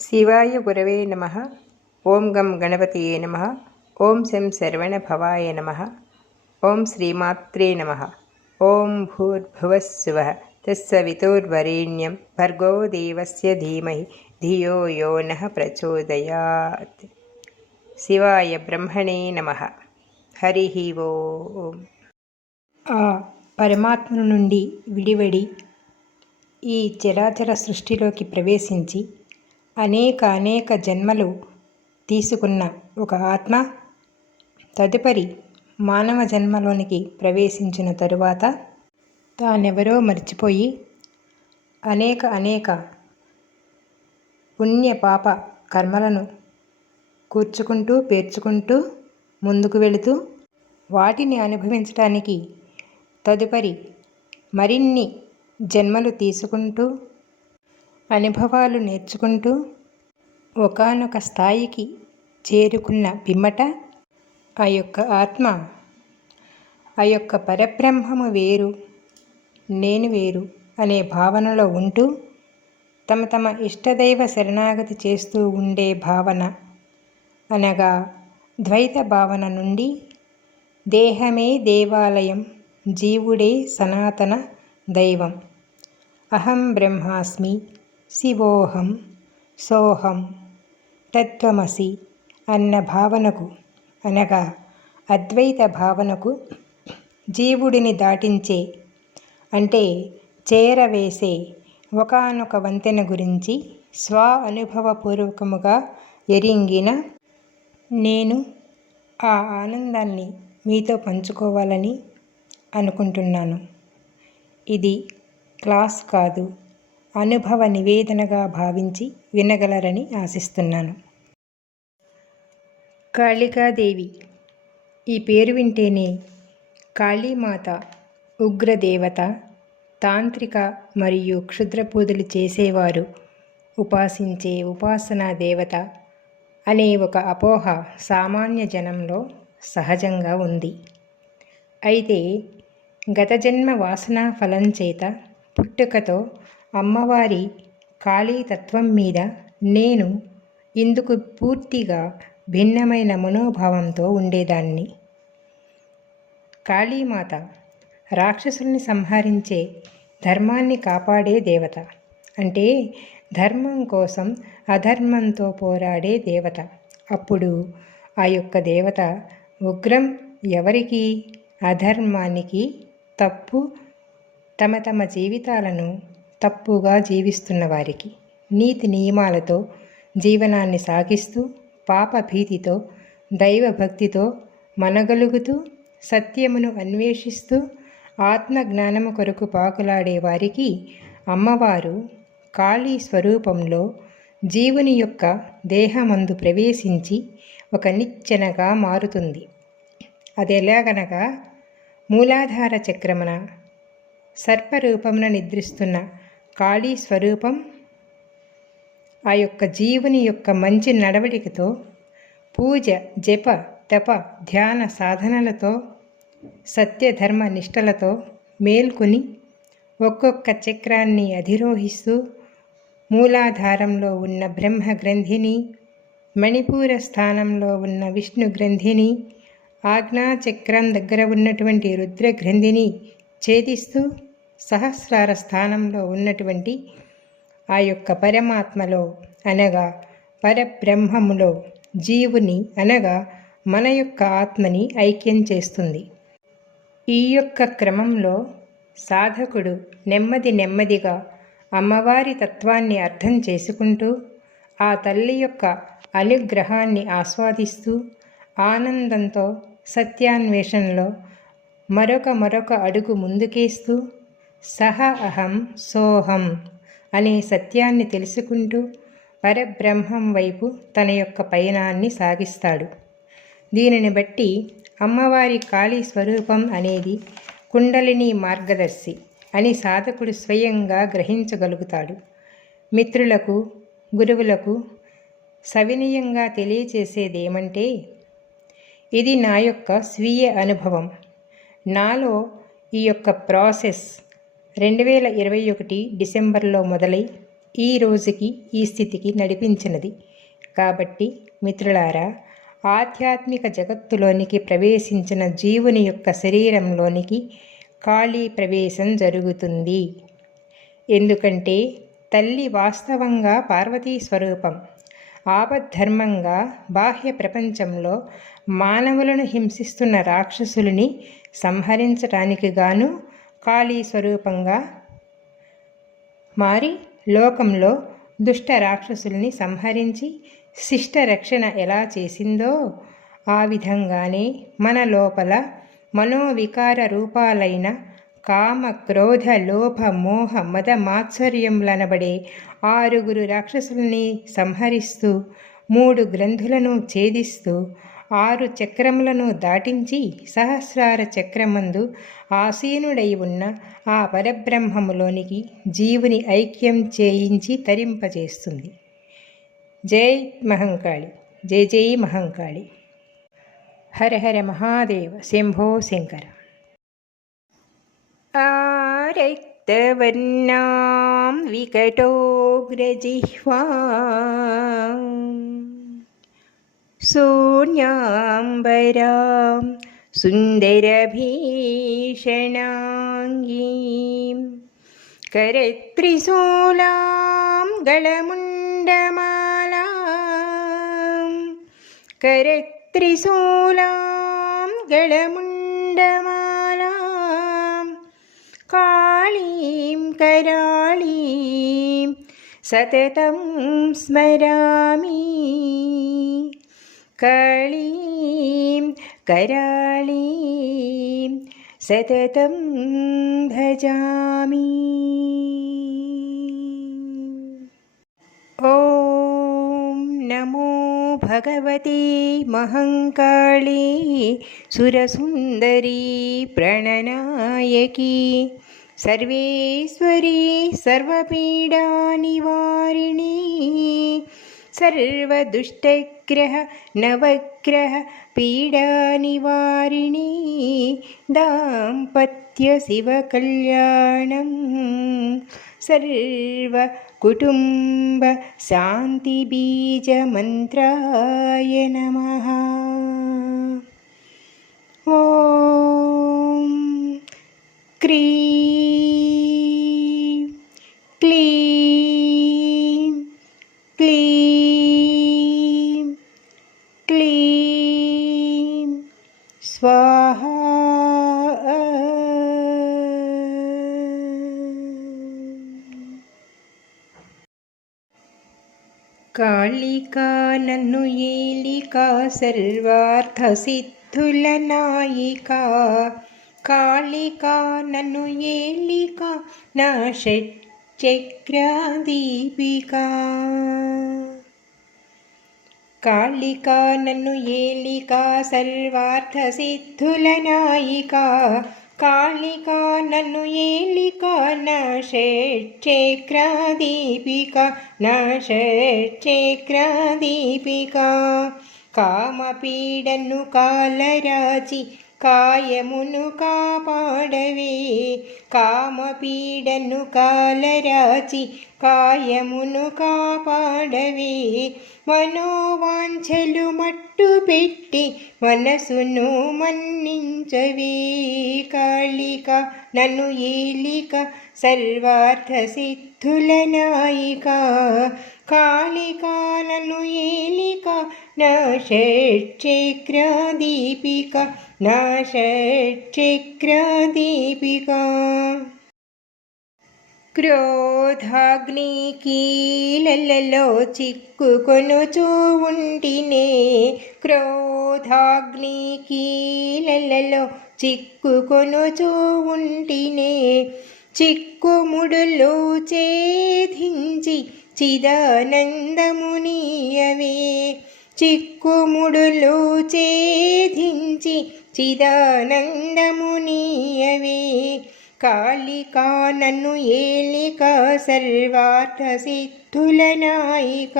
శివాయ గురవే నమః. ఓం గం గణపతియే నమః. ఓం శం శరవణభవాయ నమః. ఓం శ్రీమాత్రే నమః. ఓం భూర్భువస్సువః తత్సవితుర్వరేణ్యం భర్గో దేవస్య ధీమహి ధియో యో నః ప్రచోదయాత్. శివాయ బ్రహ్మణే నమః. హరి ఓం. ఆ పరమాత్మ నుండి విడివడి ఈ చరాచర సృష్టిలోకి ప్రవేశించి అనేక జన్మలు తీసుకున్న ఒక ఆత్మ తదుపరి మానవ జన్మలోనికి ప్రవేశించిన తరువాత తానెవరో మర్చిపోయి అనేక పుణ్య పాప కర్మలను కూర్చుకుంటూ పేర్చుకుంటూ ముందుకు వెళుతూ వాటిని అనుభవించడానికి తదుపరి మరిన్ని జన్మలు తీసుకుంటూ అనుభవాలు నేర్చుకుంటూ ఒకానొక స్థాయికి చేరుకున్న పిమ్మట ఆ యొక్క ఆత్మ ఆ యొక్క పరబ్రహ్మము వేరు నేను వేరు అనే భావనలో ఉంటూ తమ ఇష్టదైవ శరణాగతి చేస్తూ ఉండే భావన అనగా ద్వైత భావన నుండి దేహమే దేవాలయం, జీవుడే సనాతన దైవం, అహం బ్రహ్మాస్మి, శివోహం, సోహం, తత్వమసి అన్న భావనకు అనగా అద్వైత భావనకు జీవుడిని దాటించే అంటే చేరవేసే ఒకానొక వంతెన గురించి స్వ అనుభవపూర్వకముగా ఎరింగిన నేను ఆ ఆనందాన్ని మీతో పంచుకోవాలని అనుకుంటున్నాను. ఇది క్లాస్ కాదు, అనుభవ నివేదనగా భావించి వినగలరని ఆశిస్తున్నాను. కాళికాదేవి ఈ పేరు వింటేనే కాళీమాత ఉగ్రదేవత, తాంత్రిక మరియు క్షుద్ర పూజలు చేసేవారు ఉపాసించే ఉపాసనా దేవత అనే ఒక అపోహ సామాన్య జనంలో సహజంగా ఉంది. అయితే గత జన్మ వాసనా ఫలం చేత పుట్టుకతో అమ్మవారి కాళీతత్వం మీద నేను ఇందుకు పూర్తిగా భిన్నమైన మనోభావంతో ఉండేదాన్ని. కాళీమాత రాక్షసుల్ని సంహరించే, ధర్మాన్ని కాపాడే దేవత. అంటే ధర్మం కోసం అధర్మంతో పోరాడే దేవత. అప్పుడు ఆ యొక్క దేవత ఉగ్రం ఎవరికి? అధర్మానికి, తప్పు తమ జీవితాలను తప్పుగా జీవిస్తున్న వారికి, నీతి నియమాలతో జీవనాన్ని సాగిస్తూ పాపభీతితో దైవభక్తితో మనగలుగుతూ సత్యమును అన్వేషిస్తూ ఆత్మజ్ఞానము కొరకు పాకులాడే వారికి అమ్మవారు కాళీ స్వరూపంలో జీవుని యొక్క దేహమందు ప్రవేశించి ఒక నిచ్చెనగా మారుతుంది. అదెలాగనగా మూలాధార చక్రమున సర్పరూపమున నిద్రిస్తున్న కాళీ స్వరూపం ఆ యొక్క జీవుని యొక్క మంచి నడవడికతో పూజ, జప, తప, ధ్యాన సాధనలతో సత్యధర్మ నిష్టలతో మేల్కొని ఒక్కొక్క చక్రాన్ని అధిరోహిస్తూ మూలాధారంలో ఉన్న బ్రహ్మ గ్రంథిని, మణిపూర స్థానంలో ఉన్న విష్ణు గ్రంథిని, ఆజ్ఞాచక్రం దగ్గర ఉన్నటువంటి రుద్ర గ్రంథిని ఛేదిస్తూ సహస్రార స్థానంలో ఉన్నటువంటి ఆ యొక్క పరమాత్మలో అనగా పరబ్రహ్మములో జీవుని అనగా మన యొక్క ఆత్మని ఐక్యం చేస్తుంది. ఈ యొక్క క్రమంలో సాధకుడు నెమ్మదిగా అమ్మవారి తత్వాన్ని అర్థం చేసుకుంటూ ఆ తల్లి యొక్క అనుగ్రహాన్ని ఆస్వాదిస్తూ ఆనందంతో సత్యాన్వేషణలో మరొక అడుగు ముందుకేస్తూ సహ అహం సోహం అనే సత్యాన్ని తెలుసుకుంటూ పరబ్రహ్మం వైపు తన యొక్క పయనాన్ని సాగిస్తాడు. దీనిని బట్టి అమ్మవారి కాళీ స్వరూపం అనేది కుండలిని మార్గదర్శి అని సాధకుడు స్వయంగా గ్రహించగలుగుతాడు. మిత్రులకు, గురువులకు సవినయంగా తెలియచేసేదేమంటే, ఇది నా యొక్క స్వీయ అనుభవం. నాలో ఈ యొక్క ప్రాసెస్ 2021 డిసెంబర్లో మొదలై ఈ రోజుకి ఈ స్థితికి నడిపించినది. కాబట్టి మిత్రులారా, ఆధ్యాత్మిక జగత్తులోనికి ప్రవేశించిన జీవుని యొక్క శరీరంలోనికి కాళీ ప్రవేశం జరుగుతుంది. ఎందుకంటే తల్లి వాస్తవంగా పార్వతీ స్వరూపం. ఆపద్ధర్మంగా బాహ్య ప్రపంచంలో మానవులను హింసిస్తున్న రాక్షసులని సంహరించటానికి గాను కాళీ స్వరూపంగా మారి లోకంలో దుష్ట రాక్షసుల్ని సంహరించి శిష్ట రక్షణ ఎలా చేసిందో ఆ విధంగానే మన లోపల మనోవికార రూపాలైన కామ, క్రోధ, లోభ, మోహ, మద, మాత్సర్యములనబడే 6 రాక్షసుల్ని సంహరిస్తూ 3 గ్రంథులను ఛేదిస్తూ 6 చక్రములను దాటించి సహస్రార చక్రమందు ఆసీనుడై ఉన్న ఆ పరబ్రహ్మములోనికి జీవుని ఐక్యం చేయించి తరింపజేస్తుంది. జై మహంకాళి, జై జై మహంకాళి. హర హర మహాదేవ, శంభో శంకర. రక్తవర్ణాం వికటోగ్రజిహ్వాం శూన్యాంబరాం సుందరభీషణాంగీం కరత్రిశూలాం గళముండమాలాం కరత్రిశూలాం గళముండమాలాం కాళీం कराळीं सततं स्मरामि काळीं कराळीं सततं भजामि. ॐ नमो भगवते महङ्काळी सुरसुन्दरी प्रणनायकी सर्वेश्वरी सर्वपीडानिवारिणी सर्वदुष्टग्रह नवग्रह पीडानिवारिणी दाम्पत्य शिवकल्याणं सर्वकुटुम्ब शान्तिबीजमन्त्राय नमः. ॐ क्रीं क्लीं क्लीं क्लीं स्वाहा. కాళికా నన్ను ఏలికా సర్వార్థసిద్ధుల నాయికా కాళికా నన్ను ఏలికా నా షట్చక్రాదీపికా కాళికా నన్ను ఏలికా సర్వార్థసిద్ధుల నాయికా కాళికా నన్ను ఏలికా నా షట్చక్రాదీపికా నా షట్చక్రాదీపికా కామపీడను కాలరాచి కాయమును కాపాడవే కామపీడను కాలరాచి కాయమును కాపాడవే మనోవాంఛలు మట్టు పెట్టి మనసును మన్నించవే కాళిక నన్ను ఏలిక సర్వార్థ సిద్ధుల నాయిక కాళిక నన్ను ఏలిక నా షట్చక్రాదీపిక నా షట్చక్రాదీపిక. క్రోధాగ్నికీలలో చిక్కుకొనుచూ ఉంటినే క్రోధాగ్నికీలలో చిక్కుకొనుచూ ఉంటినే చిక్కుముడులు ఛేదించి చిదానందమునీయవే చిక్కుముడులు ఛేదించి చిదానందమునీయవే కాళికా నన్ను ఏలిక సర్వార్థ సిద్ధుల నాయిక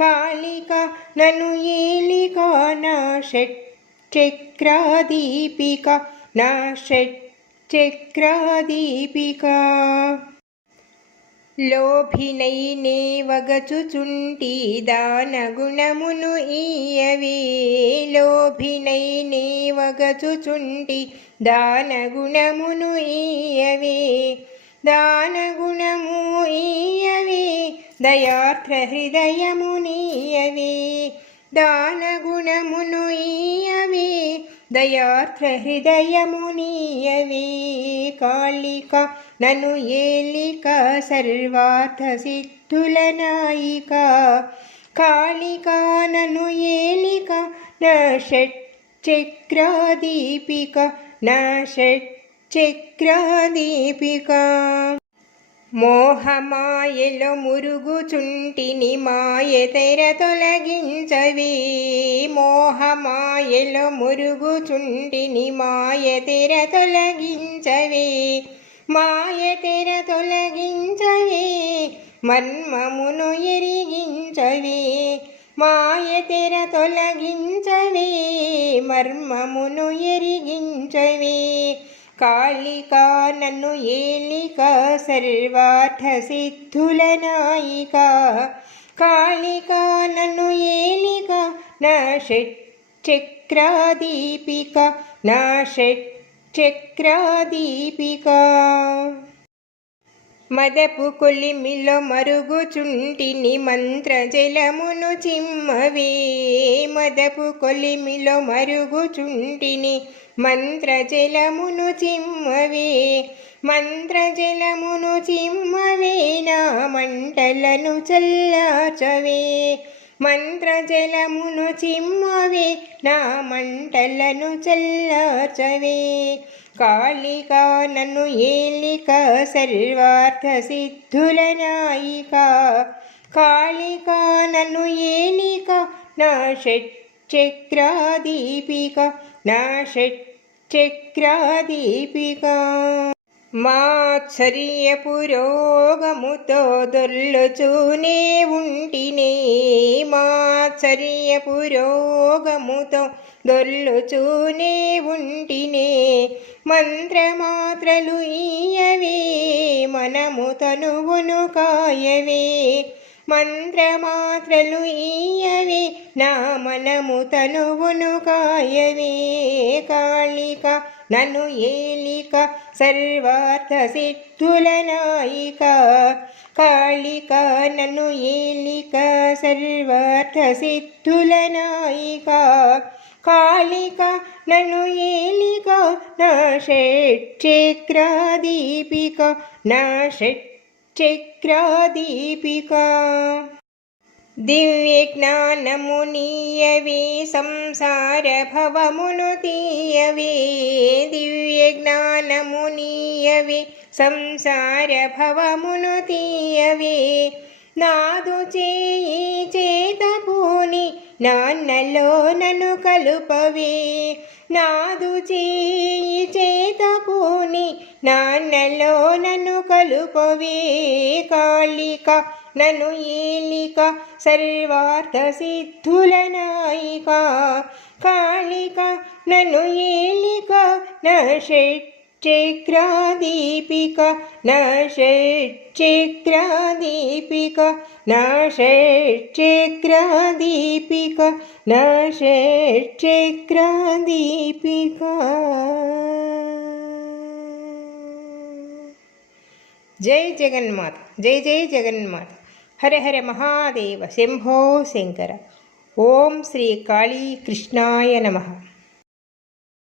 కాళిక నన్ను ఏలిక నా షట్చక్రాదీపిక నా షట్చక్రాదీపిక. లోభినైనే వగచుచుంటి దానగుణమును ఈయవే లోభినైనే వగచుచుంటి దానగుణమును ఈయవే దానగుణము ఈయవే దయార్ద్ర హృదయమునీయవే దానగుణమును ఈయవే దయార్ద్ర హృదయమునీయవే కాళిక నను ఏలిక సర్వార్థ సిద్ధుల నాయిక కాళిక నను ఏలిక నా షట్చక్రాదీపిక నా షట్చక్రాదీపిక మోహమాయలో మురుగుచుంటిని మాయ తెర తొలగించవే మోహమాయలో మురుగుచుంటిని మాయ తెర తొలగించవే మాయ తెర తొలగించవే మర్మమును ఎరిగించవే మాయ తెర తొలగించవే మర్మమును ఎరిగించవే కాళిక నన్ను ఏలిక సర్వార్థ సిద్ధుల నాయిక కాళిక నన్ను ఏలిక నా షట్చక్రాదీపిక నా షట్చక్రాదీపిక మదపు కొలిమిలో మరుగుచుంటిని మంత్రజలమును చిమ్మవే మదపు కొలిమిలో మరుగుచుంటిని మంత్రజలమును చిమ్మవే మంత్రజలమును చిమ్మవే నా మంటలను చల్లార్చవే మంత్రజలమును చిమ్మవే నా మంటలను చల్లార్చవే కాళిక నన్ను ఏలిక సర్వార్థ సిద్ధుల నాయిక కాళిక నన్ను ఏలిక నా షట్చక్రాదీపిక నా షట్చక్రాదీపిక మాత్సర్యపు రోగముతో దొర్లుచూనే ఉంటినే మాత్సర్యపు రోగముతో దొర్లుచూనే ఉంటినే మంత్రమాత్రలు ఈయవే మనము తనువును కాయవే మంత్రమాత్రలు ఈయవే నా మనము తనువును కాయవే కాళిక నన్ను ఏలిక సర్వార్థ సిద్ధుల నాయిక కాళిక నన్ను ఏలిక సర్వార్థ సిద్ధుల నాయిక కాళిక నన్ను ఏలిక నా షట్చక్రాదీపిక నా షట్చక్రాదీపిక దివ్య జ్ఞానము నీయవే సంసార భవమును తీయవే దివ్య జ్ఞానము నీయవే సంసార భవమును తీయవే నాదు చేయి చేతపూని నాన్నలో నన్ను కలుపవే నాదు చేయి చేతపూని నాన్నలో నన్ను కలుపవే కాళిక నన్ను ఏలిక సర్వార్థ సిద్ధుల నాయిక కాళిక నన్ను ఏలిక నా షట్చక్రాదీపిక నా షట్చక్రాదీపిక నా షట్చక్రాదీపిక నా షట్చక్రాదీపిక. జై జగన్మాత జై జై జగన్మాత. హర హర మహాదేవ శంభో శంకర. ఓం శ్రీ కాళీ కృష్ణాయ నమః.